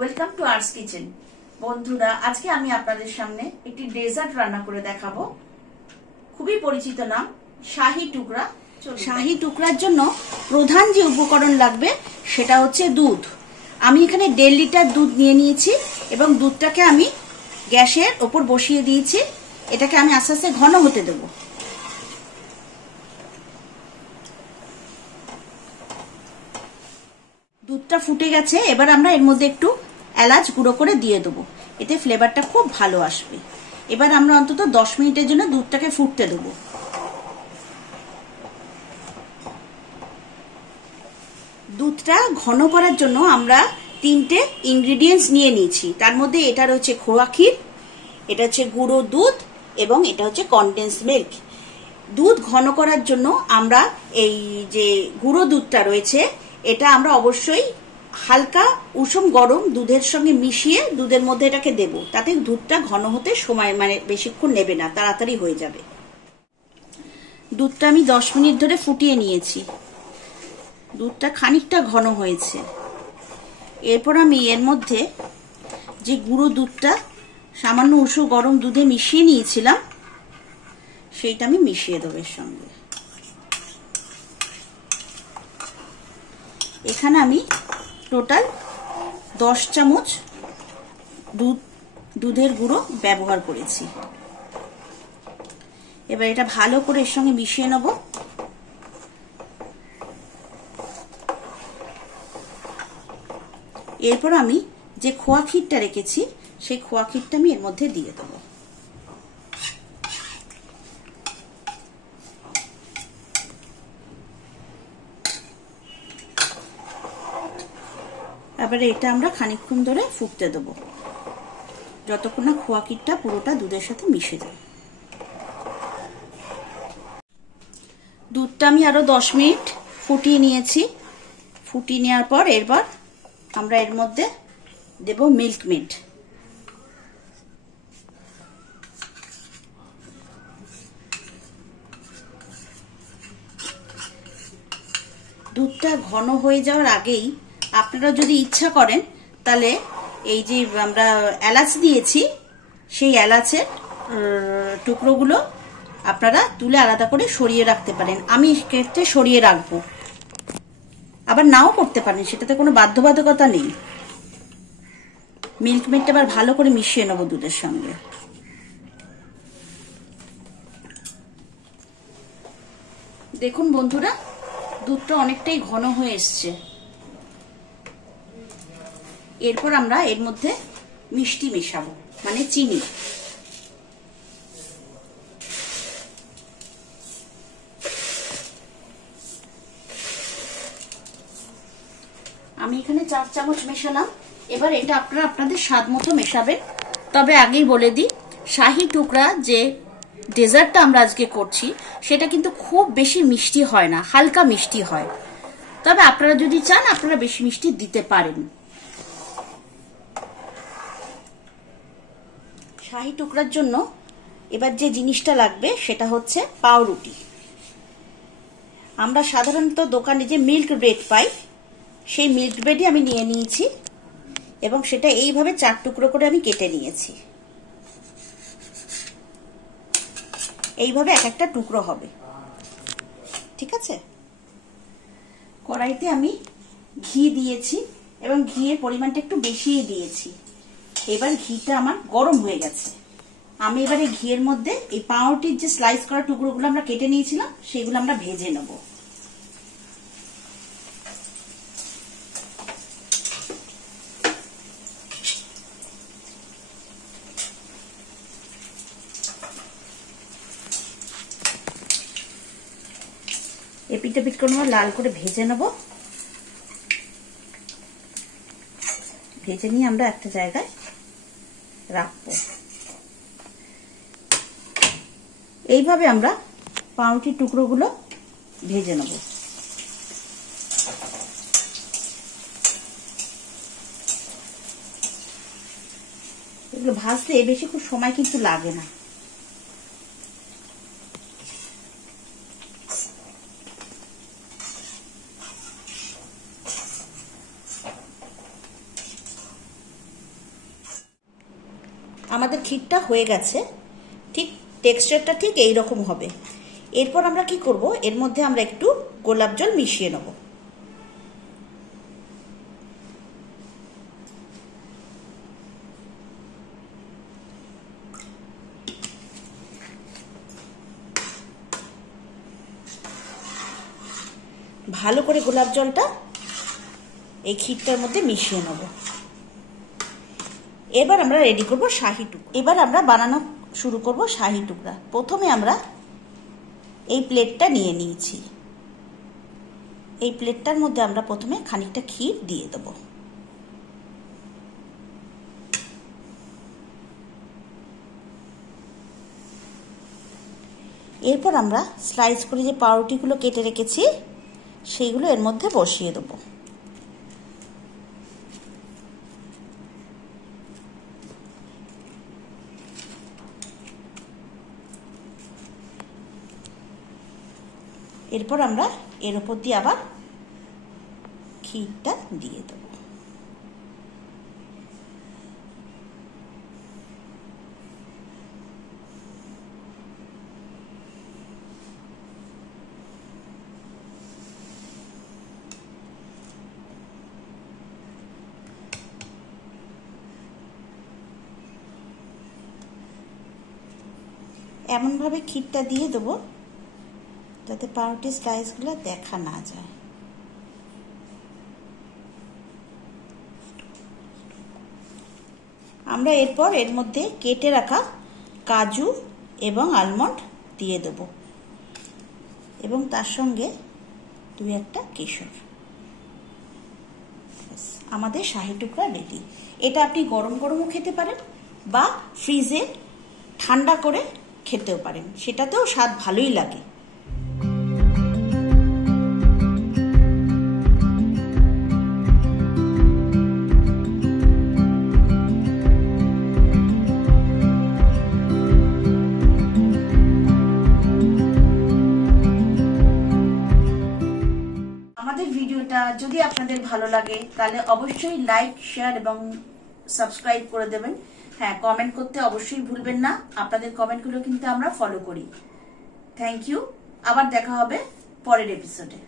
Welcome to arts kitchen. বন্ধুরা, আজকে আমি আপনাদের সামনে একটি ডেজার্ট রান্না করে দেখাবো। খুবই পরিচিত নাম, শাহী টুকরা। শাহী টুকরার জন্য প্রধান যে উপকরণ লাগবে সেটা হচ্ছে দুধ। আমি এখানে 1.5 লিটার দুধ নিয়ে নিয়েছি এবং দুধটাকে আমি গ্যাসের ওপর বসিয়ে দিয়েছি। এটাকে আমি আস্তে আস্তে ঘন হতে দেবো। দুধটা ফুটে গেছে, এবার আমরা এর মধ্যে একটু এলাচ গুঁড়ো করে দিয়ে দেবো। এতে ফ্লেভারটা খুব ভালো আসবে। এবার আমরা অন্তত 10 মিনিটের জন্য দুধটাকে ফুটতে দেবো। দুধটা ঘন করার জন্য আমরা 3টে ইনগ্রিডিয়েন্টস নিয়ে নিয়েছি। তার মধ্যে এটা রয়েছে খোয়া ক্ষীর, এটা হচ্ছে গুঁড়ো দুধ এবং এটা হচ্ছে কনডেন্স মিল্ক। দুধ ঘন করার জন্য আমরা এই যে গুঁড়ো দুধটা রয়েছে এটা আমরা অবশ্যই হালকা উষুম গরম দুধের সঙ্গে মিশিয়ে দুধের মধ্যে এটাকে দেব। তাতে দুধটা ঘন হতে সময় বেশিক্ষণ নেবে না, তাড়াতাড়ি হয়ে যাবে। দুধটা আমি 10 মিনিট ধরে ফুটিয়ে নিয়েছি। দুধটা খানিকটা ঘন হয়েছে। এরপর আমি এর মধ্যে যে গুঁড়ো দুধটা সামান্য উষুম গরম দুধে মিশিয়ে নিয়েছিলাম সেইটা আমি মিশিয়ে দেবো এর সঙ্গে। এখানে আমি টোটাল 10 চামচ দুধের গুঁড়ো ব্যবহার করেছি। এবার এটা ভালো করে এর সঙ্গে মিশিয়ে নেব। এরপর আমি যে খোয়া ক্ষীরটা রেখেছি সেই খোয়া ক্ষীরটা আমি এর মধ্যে দিয়ে দেবো। এবারে এটা আমরা খানিকক্ষণ ধরে ফুটতে দেবো, যতক্ষণ না খোয়া ক্ষীরটা পুরোটা দুধের সাথে মিশে যায়। দুধটা আমি আরো 10 মিনিট ফুটিয়ে নিয়েছি। ফুটিয়ে নেওয়ার পর এরপর আমরা এর মধ্যে দেব মিল্ক মেড। দুধটা ঘন হয়ে যাওয়ার আগেই আপনারা যদি ইচ্ছা করেন তাহলে এই যে আমরা এলাচ দিয়েছি সেই এলাচের টুকরোগুলো আপনারা তুলে আলাদা করে সরিয়ে রাখতে পারেন। আমি ক্ষেত্রে সরিয়ে রাখবো, আবার নাও করতে পারেন, সেটাতে কোনো বাধ্যবাধকতা নেই। মিল্ক মেডটা আবার ভালো করে মিশিয়ে নেবো দুধের সঙ্গে। দেখুন বন্ধুরা, দুধটা অনেকটাই ঘন হয়ে এসছে। এরপর আমরা এর মধ্যে মিষ্টি মেশাবো, মানে চিনি। আমি এখানে 4 চামচ মেশালাম। এবার এটা আপনারা আপনাদের স্বাদ মতো মেশাবেন। তবে আগেই বলে দিই, শাহী টুকরা যে ডেজার্টটা আমরা আজকে করছি সেটা কিন্তু খুব বেশি মিষ্টি হয় না, হালকা মিষ্টি হয়। তবে আপনারা যদি চান আপনারা বেশি মিষ্টি দিতে পারেন। শাহী টুকরার জন্য এবার যে জিনিসটা লাগবে সেটা হচ্ছে পাউরুটি। আমরা সাধারণত দোকানে যে মিল্ক ব্রেড পাই সেই মিল্ক ব্রেডই আমি নিয়ে নিয়েছি এবং সেটা এইভাবে 4 টুকরো করে আমি কেটে নিয়েছি। এইভাবে এক একটা টুকরো হবে, ঠিক আছে? কড়াইতে আমি ঘি দিয়েছি এবং ঘিয়ের পরিমাণটা একটু বেশিই দিয়েছি। এবার ঘিটা আমার গরম হয়ে গেছে। আমি এবারে ঘিয়ের মধ্যে এই পাউরুটির যে স্লাইস করা টুকরোগুলো আমরা কেটে নিয়েছিলাম সেগুলো আমরা ভেজে নেব। এপিট এপিট করে লাল করে ভেজে নেব। ভেজে নিয়ে আমরা একটা জায়গায় রাখবো। এইভাবে আমরা পাউরুটির টুকরোগুলো ভেজে নেব। এগুলো ভাজতে বেশি খুব সময় কিন্তু লাগে না। আমাদের ক্ষীরটা হয়ে গেছে, ঠিক টেক্সচারটা ঠিক এই রকম হবে। এরপর আমরা কি করব, এর মধ্যে আমরা একটু গোলাপ জল মিশিয়ে নেব। ভালো করে গোলাপ জলটা এই ক্ষীরটার মধ্যে মিশিয়ে নেব। এবার আমরা রেডি করব শাহি টুকরা। এবার আমরা বানানো শুরু করব শাহি টুকরা। প্রথমে আমরা এই প্লেটটা নিয়ে নিয়েছি, এই প্লেটটার মধ্যে আমরা প্রথমে খানিকটা ক্ষীর দিয়ে দেব। এরপর আমরা স্লাইস করে যে পাউরুটিগুলো কেটে রেখেছি সেইগুলো এর মধ্যে বসিয়ে দেব। এরপর আমরা এর উপর দিয়ে আবার ক্ষীরটা দিয়ে দেব। এমনভাবে ক্ষীরটা দিয়ে দেবো যাতে পাউরুটির স্লাইসগুলো দেখা না যায়। আমরা এরপর এর মধ্যে কেটে রাখা কাজু এবং আলমন্ড দিয়ে দেব এবং তার সঙ্গে 2-1টা কেশর। আমাদের শাহি টুকরা রেডি। এটা আপনি গরম গরমও খেতে পারেন বা ফ্রিজে ঠান্ডা করে খেতেও পারেন, সেটাতেও স্বাদ ভালোই লাগে। আমাদের ভিডিওটা যদি আপনাদের ভালো লাগে তাহলে অবশ্যই লাইক, শেয়ার এবং সাবস্ক্রাইব করে দেবেন। হ্যাঁ, কমেন্ট করতে অবশ্যই ভুলবেন না, আপনাদের কমেন্টগুলো কিন্তু আমরা ফলো করি। Thank you. আবার দেখা হবে পরের এপিসোডে।